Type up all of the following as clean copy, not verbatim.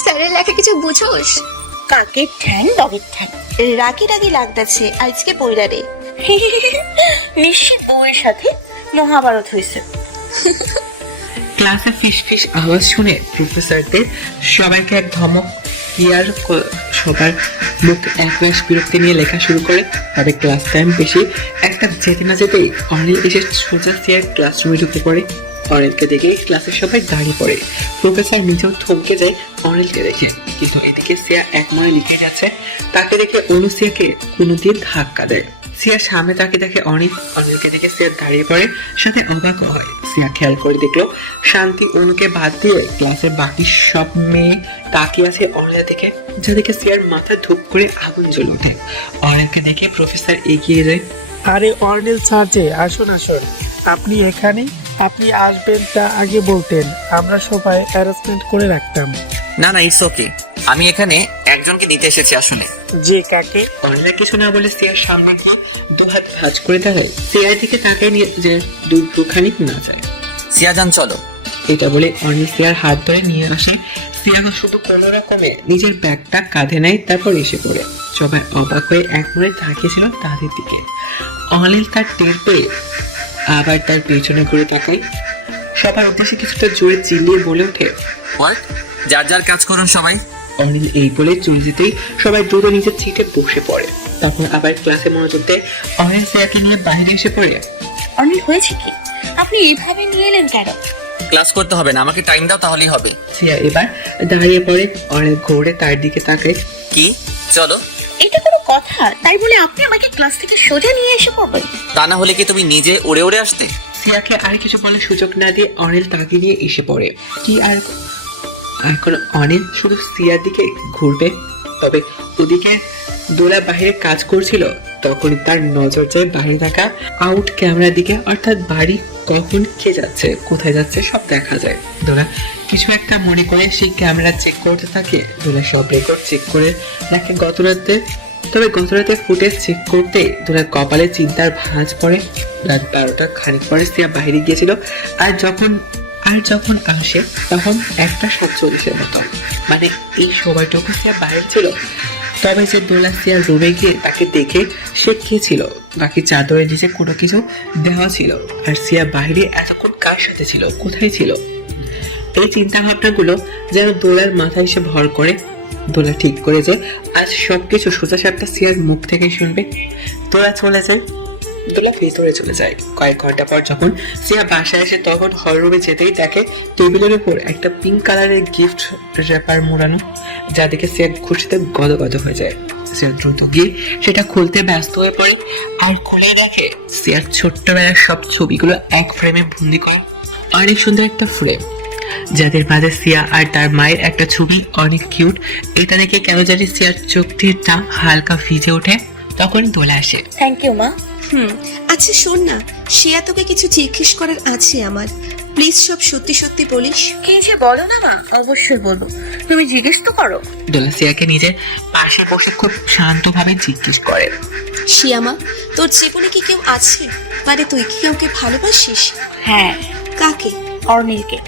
স্যারের লেখা কিছু বুঝোস? কাকের ঠ্যাং ডগের ঠ্যাং, রাগি রাগি লাগতেছে আজকে বইরারে। নিশ্চিত বউয়ের সাথে মহাভারত হয়েছে। ক্লাসে ফিস ফিস আওয়াজ শুনে প্রফেসরদের সবাইকে এক ধমক ইয়ার সবার মুখ একরাশ বিরক্তি নিয়ে লেখা শুরু করে। তবে ক্লাস টাইম বেশি একটা যেতে না যেতেই অনিল এসে সোজা সিয়ার ক্লাসরুমে ঢুকে পড়ে। অনিলকে দেখে ক্লাসের সবাই দাঁড়িয়ে পড়ে। প্রফেসর নিজেও থমকে যায় অনিলকে দেখে, কিন্তু এদিকে সিয়া এক মনে লিখে গেছে। তাকে দেখে অনু সিয়াকে কোনো দিয়ে ধাক্কা দেয়। সিয়ার সামনে তাকে দেখে অনিলকে দেখে সিয়া দাঁড়িয়ে পড়ে, সাথে অবাক হয়। সিয়া খেয়াল করে দেখলো শান্তি অনুকে বাদ দিয়ে ক্লাসের বাকি সব মেয়ে তাকিয়ে আছে অনিল দেখে, যা দেখে সিয়ার মাথা ধূপ করে আগুন জ্বলে ওঠে। অনিলকে দেখে প্রফেসর এগিয়ে যায়। আরে অর্নিল স্যার যে, আসুন আসুন, আপনি এখানে? আপনি আসবেন তা আগে বলতেন, আমরা সবাই অ্যারেঞ্জমেন্ট করে রাখতাম। না না, ইটস ওকে, আমি এখানে একজনকে নিতে এসেছি আসলে। যে কাকে? অনিলা কিছু না বলে সিয়ার সামনে গিয়ে দু হাত ভাঁজ করে দাঁড়ায়। সিয়ার দিকে তাকায় নিয়ে যে দুই খানিক না যায়। সিয়াজান চলো। এটা বলে অনিল সিয়ার হাত ধরে নিয়ে আসে। সিয়া শুধু কোনো রকমে নিজের ব্যাগটা কাঁধে নেয়, তারপর এসে পড়ে। সবাই অবাক হয়ে এক মনে তাকিয়েছিল তাদের দিকে। অনিল তার টের পেয়ে আবার তার পেছনে ঘুরে তাকায়। সবার উদ্দেশ্যে কিছুটা জোরে চিল্লিয়ে বলে ওঠে, হোয়াট? যার যার কাজ করুন সবাই। অনিল এই বলে চলে যেতেই সবাই দ্রুত নিজের সিটে বসে পড়ে। তখন আবার ক্লাসে মনোযোগ দেয়। অনিল সিয়াকে নিয়ে বাইরে এসে পড়ে। অনিল হয়েছে কি? আপনি এইভাবে নিয়ে এলেন কেন? ক্লাস করতে হবে না, আমাকে টাইম দাও তাহলেই হবে। সিয়া এবার দাঁড়িয়ে পড়ে। অনিল ঘুরে তার দিকে তাকায়। কি? চলো। এটা কোনো কথা? তাই বলে আপনি আমাকে ক্লাস থেকে সোজা নিয়ে এসে পড়বেন? তা না হলে কি তুমি নিজে উড়ে উড়ে আসতে? সিয়াকে আর কিছু বলার সুযোগ না দিয়ে অনিল তাকে নিয়ে এসে পড়ে। কি আর এখন অনিল শুধু সিয়ার দিকে ঘুরবে। তবে ওদিকে দোলা বাইরে কাজ করছিল, তখন তার নজর যায় বাইরে থাকা আউট ক্যামেরার দিকে, অর্থাৎ বাড়ি কখন কে যাচ্ছে কোথায় যাচ্ছে সব দেখা যায়। দোলা কিছু একটা মনে করে সেই ক্যামেরা চেক করতে থাকে। দোলা সব রেকর্ড চেক করে দেখে গত রাতে ফুটেজ চেক করতে দোলার কপালে চিন্তার ভাঁজ পড়ে। রাত 12টা খানিক পরে সিয়া বাইরে গিয়েছিল, আর যখন আসে তখন 1:47 মতো, মানে এই সময়টুকু সিয়া বাইরে ছিল। তবে যে দোলা সিয়ার রুমে গিয়ে তাকে দেখে সে কে ছিল, বাকি চাদরের নিচে কোনো কিছু দেওয়া ছিল, আর সিয়া বাইরে এতক্ষণ কার সাথে ছিল, কোথায় ছিল। এই চিন্তা ভাবনাগুলো যেন দোলার মাথায় এসে ভর করে। দোলা ঠিক করে যায় আজ সবকিছু সোজা সাপটা সিয়ার মুখ থেকে শুনবে। দোলা ভেতরে চলে যায়। কয়েক ঘন্টা পর যখন সিয়া বাসায় আসে, তখন হল রুমে যেতেই তাকে টেবিলের উপর একটা পিঙ্ক কালারের গিফট র্যাপার মোড়ানো, যা দেখে সিয়া খুশিতে গদগদ হয়ে যায়। সিয়া দ্রুত গিয়ে সেটা খুলতে ব্যস্ত হয়ে পড়ে, আর খুলে দেখে সিয়ার ছোট্টবেলার সব ছবিগুলো এক ফ্রেমে বন্দি করে। অনেক সুন্দর একটা ফ্রেম, যাদের মাঝে সিয়া আর তার মায়ের একটা ছবি, অনেক কিউট। এটা দেখে কেন জানি সিয়ার চোখ তীরটা হালকা ভিজে ওঠে। তখন দোলা আসে। থ্যাংক ইউ মা। আচ্ছা শোন না, শিয়া তোকে কিছু জিজ্ঞেস করার আছে আমার, প্লিজ সব সত্যি সত্যি বলিস। কি যে বলো না মা, অবশ্যই বলবো, তুমি জিজ্ঞেস তো করো। দোলা সিয়াকে নিজের পাশে বসে খুব শান্তভাবে জিজ্ঞেস করে, শিয়ামা, তোর জীবনে কি কেউ আছে? মানে তুই কি কাউকে ভালোবাসিস? হ্যাঁ। কাকে? অর্নিলকে।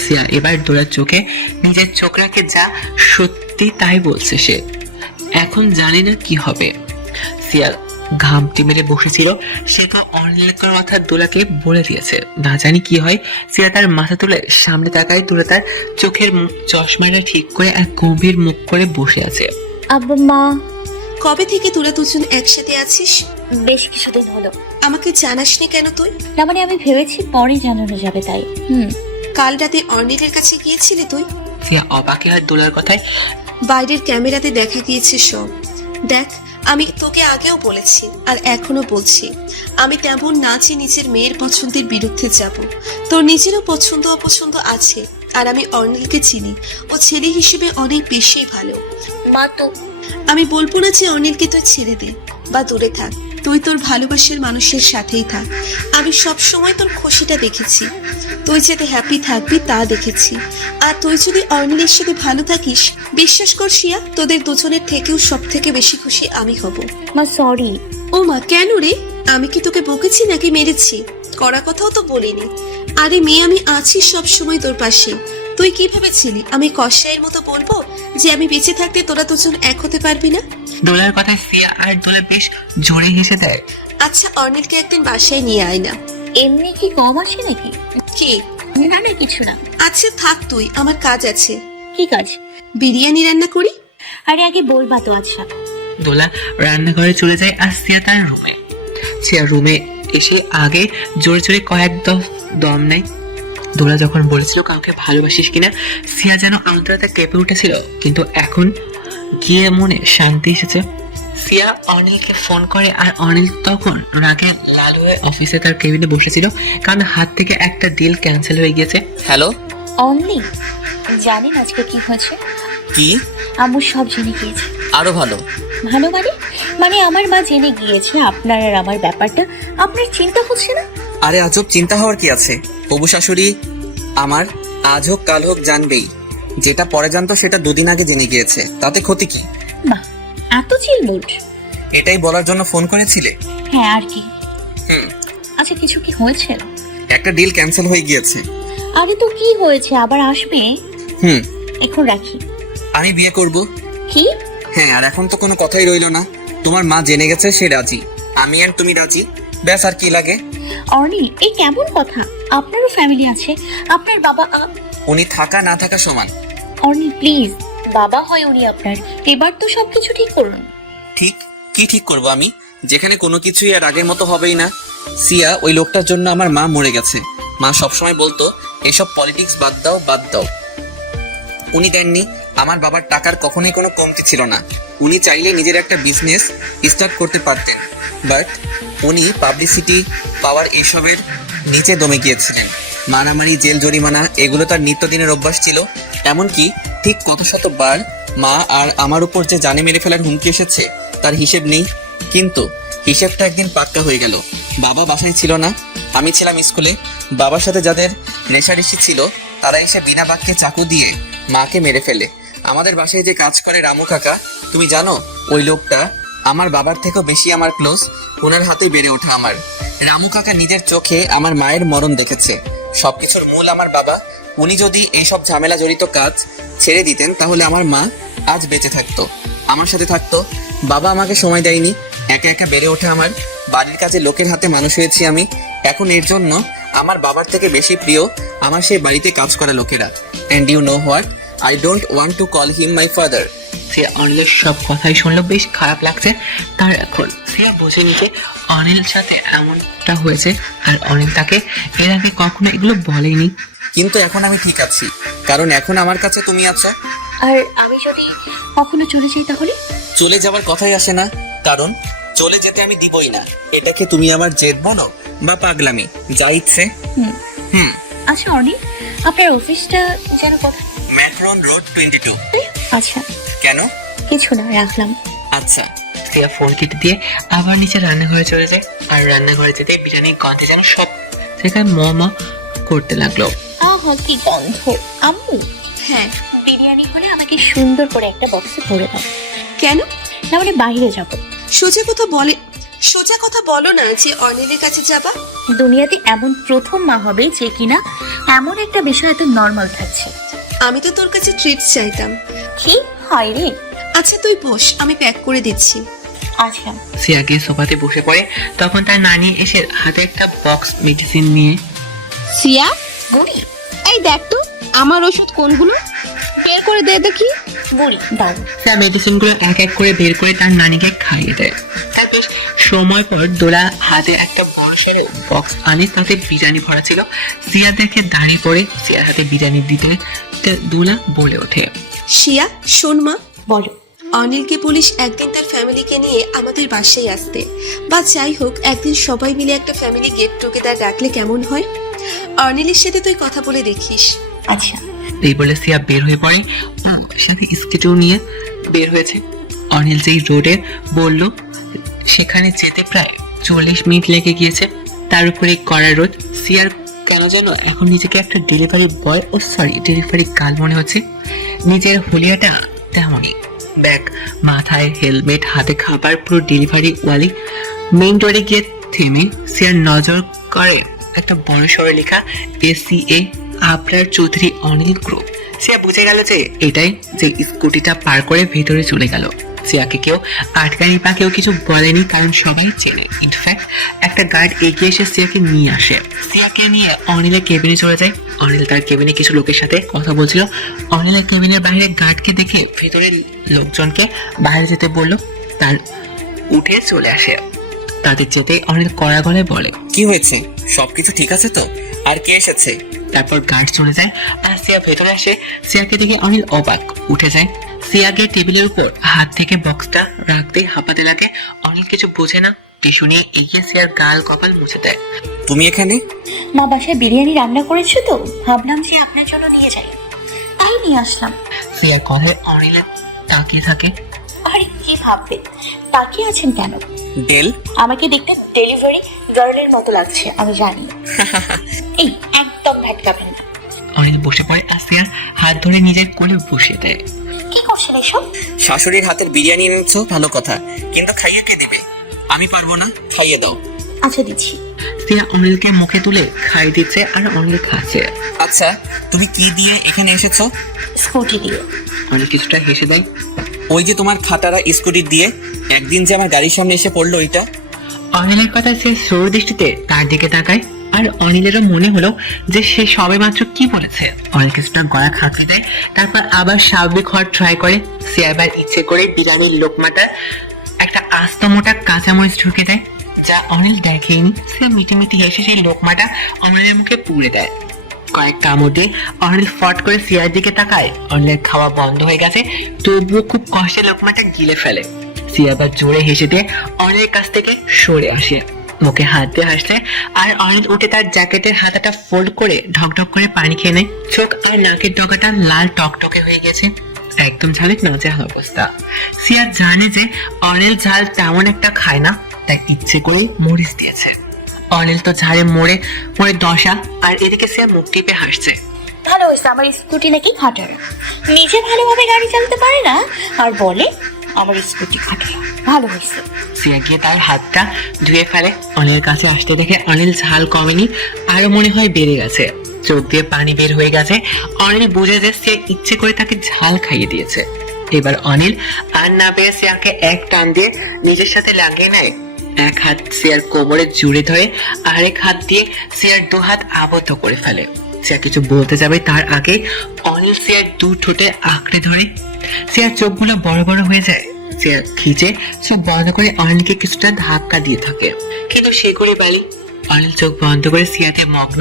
সিয়া এবার দোলার চোখে নিজের চোখ রাখে, যা সত্যি তাই বলছে সে। এখন জানি না কি হবে। সিয়া ঘামটি মেরে বসেছিল। সে তো অনিলের কথা দোলাকে বলে দিয়েছে, না জানি কি হয়। সিয়া তার মাথা তুলে সামনে তাকায়। দোলা তার চোখের চশমাটা ঠিক করে এক গম্ভীর মুখ করে বসে আছে। আব্বা মা। কবে থেকে তোরা দুজন একসাথে আছিস? বেশ কিছুদিন হলো। আমাকে জানাসনি কেন তুই? না মানে আমি ভেবেছি পরে জানানো যাবে তাই। কাল রাতে অর্নিলের কাছে গিয়েছিলি তুই? সিয়া অবাকে হয় দোলার কথায়। বাইরের ক্যামেরাতে দেখা গিয়েছে সব। দেখ, আমি তোকে আগেও বলেছি আর এখনো বলছি, আমি তেমন নাচি নিজের মেয়ের পছন্দের বিরুদ্ধে যাব। তোর নিজেরও পছন্দ অপছন্দ আছে, আর আমি অর্নিলকে চিনি। ও ছেলে হিসেবে অনেক বেশি ভালো। মা তো আমি বলবো না যে অনিলকে তুই ছেড়ে দে বা দূরে থাক, তুই তোর ভালোবাসার মানুষের সাথেই থাক। আমি সব সময় তোর খুশিটা দেখেছি, তুই যাতে হ্যাপি থাকবি তা দেখেছি। আর তুই যদি অনিলের সাথে ভালো থাকিস, বিশ্বাস কর শিয়া, তোদের দুজনের থেকেও সব থেকে বেশি খুশি আমি হব। মা সরি। ও মা, কেন রে? আমি কি তোকে বকেছি নাকি মেরেছি? কড়া কথাও তো বলিনি। আরে মেয়ে, আমি আছি সব সময় তোর পাশে। তুই কি ভেবেছিলি আমি কষাইয়ের মতো বলবো যে আমি বেঁচে থাকতে তোরা দুজন এক হতে পারবি না? দোলার কথায় সিয়া আর দোলা বেশ জোরে হেসে দেয়। আচ্ছা অর্নিলকে একদিন বাসায় নিয়ে আয় না। এমনি কি কম আসে নাকি? কি? না না, কিছু না। আচ্ছা থাক তুই, আমার কাজ আছে। কি কাজ? বিরিয়ানি রান্না করি। আরে আগে বলবা তো। আচ্ছা। দোলা রান্নাঘরে চলে যায় আর সিয়া তার রুমে। সিয়া রুমে এসে আগে জোরে জোরে কয়েক দম নেয়। দোলা যখন বলেছিল কাউকে ভালোবাসিস কিনা, সিয়া যেন আন্তরাতে কেঁপে উঠেছিল, কিন্তু এখন গিয়ে মনে শান্তি এসেছে। সিয়া অনিলকে ফোন করে আর অনিল তখন রাগে লাল হয়ে অফিসে তার কেবিনে বসেছিল, কারণ হাত থেকে একটা ডিল ক্যান্সেল হয়ে গিয়েছে। হ্যালো, অনলি জানেন আজকে কি হয়েছে? কি? আম্মু সব জেনে গিয়েছে। আরো ভালো। ভালো মানে? মানে আমার মা জেনে গিয়েছে আপনার আর আমার ব্যাপারটা। আপনার চিন্তা হচ্ছে না? আরে আজব চিন্তা হওয়ার কি আছে? হবু শাশুড়ি আমার আজ হোক কাল হোক জানবেই। যেটা পরে জানতো সেটা দুদিন আগে জেনে গিয়েছে, তাতে ক্ষতি কি? বাহ, এত চিলমুট। এটাই বলার জন্য ফোন করেছিলে? হ্যাঁ, আর কি? হুম, আচ্ছা কিছু কি হয়েছে? একটা ডিল ক্যান্সেল হয়ে গিয়েছে। আরে তো কি হয়েছে? আবার আসবে? হুম, এখন রাখি। আমি বিয়ে করব। কি? হ্যাঁ, আর এখন তো কোনো কথাই রইলো না। তোমার মা জেনে গেছে, সে রাজি, আমি আর তুমি রাজি, ব্যাস আর কি লাগে? অর্নিল, এই কেমন কথা? আপনারও ফ্যামিলি আছে, আপনার বাবা উনি থাকা না থাকা সমান। অর্নিল প্লিজ, বাবা হয় উনি আপনার, এবার তো সবকিছু ঠিক করুন। ঠিক? কি ঠিক করব আমি, যেখানে কোনো কিছুই আর আগের মতো হবেই না? সিয়া, ওই লোকটার জন্য আমার মা মরে গেছে। মা সবসময় বলতো এসব পলিটিক্স বাদ দাও বাদ দাও। উনি দেননি। আমার বাবার টাকার কখনোই কোনো কমতি ছিল না। উনি চাইলে নিজের একটা বিজনেস স্টার্ট করতে পারতেন, বাট উনি পাবলিসিটি পাওয়ার এসবের নিচে দমে গিয়েছিলেন। মারামারি, জেল জরিমানা, এগুলো তার নিত্যদিনের অভ্যাস ছিল। এমনকি ঠিক কত শতবার মা আর আমার উপর যে জানে মেরে ফেলার হুমকি এসেছে তার হিসেব নেই। কিন্তু হিসেবটা একদিন পাক্কা হয়ে গেল। বাবা বাসায় ছিল না, আমি ছিলাম স্কুলে। বাবার সাথে যাদের নেশারেশি ছিল তারা এসে বিনা বাক্যে চাকু দিয়ে মাকে মেরে ফেলে। আমাদের বাসায় যে কাজ করে রামু কাকা, তুমি জানো ওই লোকটা আমার বাবার থেকেও বেশি আমার ক্লোজ। ওনার হাতেই বেড়ে ওঠা আমার। রামু কাকা নিজের চোখে আমার মায়ের মরণ দেখেছে। সবকিছুর মূল আমার বাবা। উনি যদি এইসব ঝামেলা জড়িত কাজ ছেড়ে দিতেন তাহলে আমার মা আজ বেঁচে থাকতো, আমার সাথে থাকতো। বাবা আমাকে সময় দেয়নি, একা একা বেড়ে ওঠা আমার। বাড়ির কাজে লোকের হাতে মানুষ হয়েছি আমি। এখন এর জন্য আমার বাবার থেকে বেশি প্রিয় আমার সেই বাড়িতে কাজ করা লোকেরা। And you know what, I don't want to call him my father. Siya অনিলের সব কথাই শুনলো, বেশ খারাপ লাগছে তার এখন। সিয়া বোঝেনি যে অনিল সাথে এমনটা হয়েছে, আর অনিল তাকে এর আগে কখনো এগুলো বলেনি। কিন্তু এখন আমি ঠিক আছি, কারণ এখন আমার কাছে তুমি আছো। আর আমি যদি কখনো চলে যাই তাহলে? চলে যাওয়ার কথাই আসে না, কারণ চলে যেতে আমি দিবই না। এটাকে তুমি আমার জেদ বলো বা পাগলামি, যা ইচ্ছে। হুম। আচ্ছা অর্নিল, আপনার অফিসটা যেন কোথায়? Matron road 22। আচ্ছা, কেন? কিছু না, রাখলাম। আচ্ছা। সিয়া ফোন কেটে দিয়ে আবার নিচে রান্নাঘরে চলে যায়, আর রান্নাঘরে যেতে বিরিয়ানির গন্ধে যেন সব সেখানে মমা করতে লাগলো। আহা কি গন্ধ! আম্মু, হ্যাঁ। বিরিয়ানি হলে আমাকে সুন্দর করে একটা বক্সে ভরে দাও। কেন? না মানে বাইরে যাব। সোজা কথা বলো না যে অনিলের কাছে যাবা। দুনিয়াতে এমন প্রথম মা হবে যে কিনা এমন একটা বিষয় এত নর্মাল থাকছে। আমি তো তোর কাছে ট্রিট চাইতাম। কি হয় রে? আচ্ছা তুই বস, আমি প্যাক করে দিচ্ছি। আচ্ছা। সিয়া গিয়ে সোফাতে বসে পড়ে, তখন তার নানি এসে হাতে একটা বক্স মেডিসিন নিয়ে। সিয়া, বুড়ি, এই দেখ তো আমার ওষুধ কোনগুলো, বের করে দে দেখি। বুড়ি দাও। সিয়া মেডিসিনগুলো এক এক করে বের করে তার নানিকে খাইয়ে দেয়। তারপর সময় পর দোলা হাতে একটা বড় সড়ো বক্স আনে, তাতে বিরিয়ানি ভরা ছিল। সিয়া দেখে দাঁড়িয়ে পড়ে সিয়ার হাতে বিরিয়ানি দিতে দোলা বলে ওঠে, শিয়া শোন মা, বলো। অনিলকে বলিস একদিন তার ফ্যামিলিকে নিয়ে আমাদের বাসায় আসতে, বা যাই হোক একদিন সবাই মিলে একটা ফ্যামিলি গেট টুগেদার রাখলে কেমন হয়। অনিলের সাথে তুই কথা বলে দেখিস। আচ্ছা। এই বলে সিয়া বের হয়ে পড়ে, সাথে স্কেটও নিয়ে বের হয়েছে। অনিল যেই রোডে বলল সেখানে যেতে প্রায় 40 মিনিট লেগে গিয়েছে। তার উপরে কড়া রোদ। সিয়ার কেন যেন এখন নিজেকে একটা ডেলিভারি বয় ডেলিভারি গার্ল মনে হচ্ছে। নিজের হুলিয়াটা তেমনই, ব্যাগ মাথায়, হেলমেট হাতে, খাবার, পুরো ডেলিভারি ওয়ালি। মেইন রোডে গিয়ে থেমে সিয়ার নজর করে একটা বড় সড়ো লেখা ACA আবরার চৌধুরী অনিল গ্রুপ। সিয়া বুঝে গেল যে এটাই, যে স্কুটিটা পার করে ভেতরে চলে গেল। সিয়াকে কেউ আটকানি বা কেউ কিছু বলেনি, কারণ সবাই চেনে। ইনফ্যাক্ট একটা গার্ড এগিয়ে এসে সিয়াকে নিয়ে আসে। সিয়াকে নিয়ে অনিলের কেবিনে চলে যায়। অনিল তার কেবিনে কিছু লোকের সাথে কথা বলছিল। অনিলের কেবিনের বাইরে গার্ডকে দেখে ভেতরের লোকজনকে বাইরে যেতে বললো। তার উঠে চলে আসে। তাদের যেতে অনিল কড়া গলায় বলে, কি হয়েছে? সবকিছু ঠিক আছে তো? আর কে এসেছে? তারপর গার্ড চলে যায় আর সিয়া ভেতরে আসে। সিয়াকে দেখে অনিল অবাক, উঠে যায়। সিয়া গিয়ে টেবিলের উপর হাত থেকে বক্সটা রাখতেই হাঁপাতে লাগে। অনিল কিছু বোঝে না, টিস্যু নিয়ে এগিয়ে সিয়ার গাল কপাল মুছে দেয়। তুমি এখানে? মা বাসায় বিরিয়ানি রান্না করেছো তো, ভাবলাম যে আপনার জন্য নিয়ে যাই, তাই নিয়ে আসলাম। সিয়ার কথায় অনিল তাকিয়ে থাকে। আরে কি ভাববে, তাকিয়ে আছেন কেন? ডেল? আমাকে দেখতে ডেলিভারি গার্লের মতো লাগছে আমি জানি। এই একদম ভ্যাটকাবেন না। অনিল বসে পড়ে আর সিয়ার হাত ধরে নিজের কোলে বসিয়ে দেয়। কি করছেন এসব? শাশুড়ির হাতের বিরিয়ানি এনেছো, ভালো কথা, কিন্তু খাইয়ে কে দিবে? আমি পারবো না, খাইয়ে দাও। আচ্ছা দিচ্ছি। সিয়া অনিলকে মুখে তুলে খাই দিচ্ছে আর অনিল খাচ্ছে। আচ্ছা, তুমি কি দিয়ে এখানে এসেছো? স্কুটি দিয়ে। অনিল কিছুটা হেসে দেয়। ওই যে তোমার খাটারা স্কুটি দিয়ে একদিন যে আমার গাড়ির সামনে এসে পড়লো, ওইটা? অনিলের কথা সে সরু দৃষ্টিতে তার দিকে তাকায় আর অনিলেরও মনে হলো যে সে সবে মাত্র কি বলেছে। অনিল কিছুটা গলা খাঁকড়ে দেয়, তারপর আবার স্বাভাবিক হওয়ার ট্রাই করে। সে আবার ইচ্ছে করে বিরিয়ানির লোকমাটা একটা আস্ত মোটা কাঁচামরিচ ঢুকে দেয়, যা অনিল দেখেনি। সে মিটিমিটি হেসে সেই লোকমাটা অনিলের মুখে পুড়ে দেয়। কয়েক কামড় দিয়ে অনিল ফট করে সিয়ার দিকে তাকায়। অনিলের খাওয়া বন্ধ হয়ে গেছে, তবুও খুব কষ্টে লোকমাটা গিলে ফেলে। সিয়া আবার জোরে হেসে দিয়ে অনিলের কাছ থেকে সরে আসে, মুখে হাত দিয়ে হাসলে। আর অনিল উঠে তার জ্যাকেটের হাতাটা ফোল্ড করে ঢকঢক করে পানি খেয়ে নেয়। চোখ আর নাকের ডগাটা লাল টকটকে হয়ে গেছে, একদম ঝালে নাজেহাল অবস্থা। সিয়া জানে যে অনিল ঝাল তেমন একটা খায় না, তাই ইচ্ছে করেই মরিচ দিয়েছে। অনিল তো ঝাড়ে মরে মরে দশা, আর এদিকে সিয়া মুখ টিপে হাসছে। ভালো হয়েছে, আমার স্কুটি নাকি খাটার। নিজে ভালোভাবে গাড়ি চালাতে পারে না আর বলে আমার স্কুটি খাটে। ভালো হয়েছে। সিয়া গিয়ে তার হাতটা ধুয়ে ফেলে। অনিলের কাছে আসতে দেখে অনিল ঝাল কমেনি, আরো মনে হয় বেড়ে গেছে। চোখ দিয়ে পানি বের হয়ে গেছে। অনিল বুঝে যে সিয়া ইচ্ছে করে তাকে ঝাল খাইয়ে দিয়েছে। এবার অনিল আর না পেয়ে সিয়াকে এক টান দিয়ে নিজের সাথে লাগিয়ে নেয়। এক হাত সিয়ার কোমরে জুড়ে ধরে আরেক হাত দিয়ে সিয়ার দু হাত আবদ্ধ করে ফেলে। সিয়া কিছু বলতে যাবে তার আগে অনিল সিয়ার দু ঠোঁটে আঁকড়ে ধরে। সিয়ার চোখগুলো বড় বড় হয়ে যায়। সিয়া খিচে চোখ বন্ধ করে অনিলকে কিছুটা ধাক্কা দিয়ে থাকে, কিন্তু সে করে বালি। অনিল চোখ বন্ধ করে সিয়াতে মগ্ন,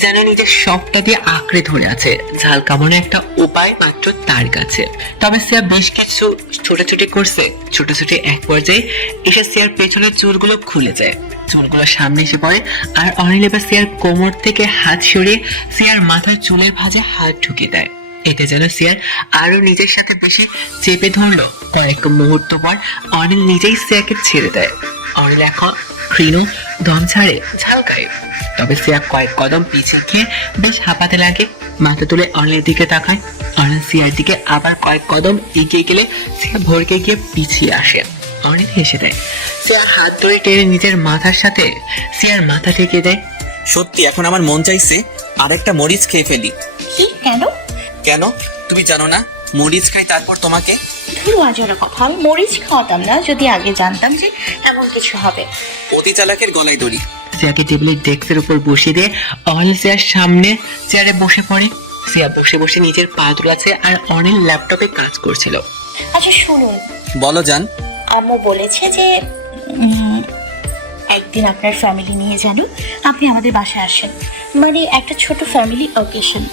যেন নিজের সবটা দিয়ে আঁকড়ে ধরে আছে। ঝাল কামড়ে একটা উপায় মাত্র তার কাছে। তবে সিয়া বেশ কিছু ছোটাছুটি করছে। ছোটাছুটি এক পর্যায়ে এসে সিয়ার পেছনের চুলগুলো খুলে যায়, চুলগুলো সামনে এসে পড়ে। আর অনিল এবার সিয়ার কোমর থেকে হাত সরিয়ে সিয়ার মাথায় চুলের ভাঁজে হাত ঢুকিয়ে দেয়। এতে যেন সিয়ার আরো নিজের সাথে বেশি চেপে ধরলো। কয়েক মুহূর্ত পর অনিল নিজেই সিয়াকে ছেড়ে দেয়। অনিল এখন ক্ষীণ দম ছাড়ে, ঝাল খায়। তবে সিয়া কয়েক কদম পিছিয়ে গিয়ে বেশ হাঁপাতে লাগে। মাথা তুলে অনিলের দিকে তাকায়। অনিল সিয়ার দিকে আবার কয়েক কদম এগিয়ে গেলে সিয়া ভরকে গিয়ে পিছিয়ে আসে। অনিল হেসে দেয়। সিয়া হাত ধরে টেনে নিজের মাথার সাথে সিয়ার মাথা ঠেকে দেয়। সত্যি এখন আমার মন চাইছে আরেকটা মরিচ খেয়ে ফেলি। কি কেন? কেন তুমি জানো না? মরিচ খাই তারপর তোমাকে। ধুরু আজরা কথা, আমি মরিচ খাওয়াতাম না যদি আগে জানতাম যে এমন কিছু হবে। অতি চালাকের গলায় দড়ি। সিয়াকে টেবিলের ডেস্কের উপর বসিয়ে দিয়ে অনিল সিয়ার সামনে চেয়ারে বসে পড়ে। সিয়া বসে বসে নিজের পা তোলাচ্ছে আর অনিল ল্যাপটপে কাজ করছিল। আচ্ছা শুনুন, বলো জান। আম্মু বলেছে যে একদিন আপনার ফ্যামিলি নিয়ে যেন আপনি আমাদের বাসায় আসেন, মানে একটা ছোট ফ্যামিলি অকেশন।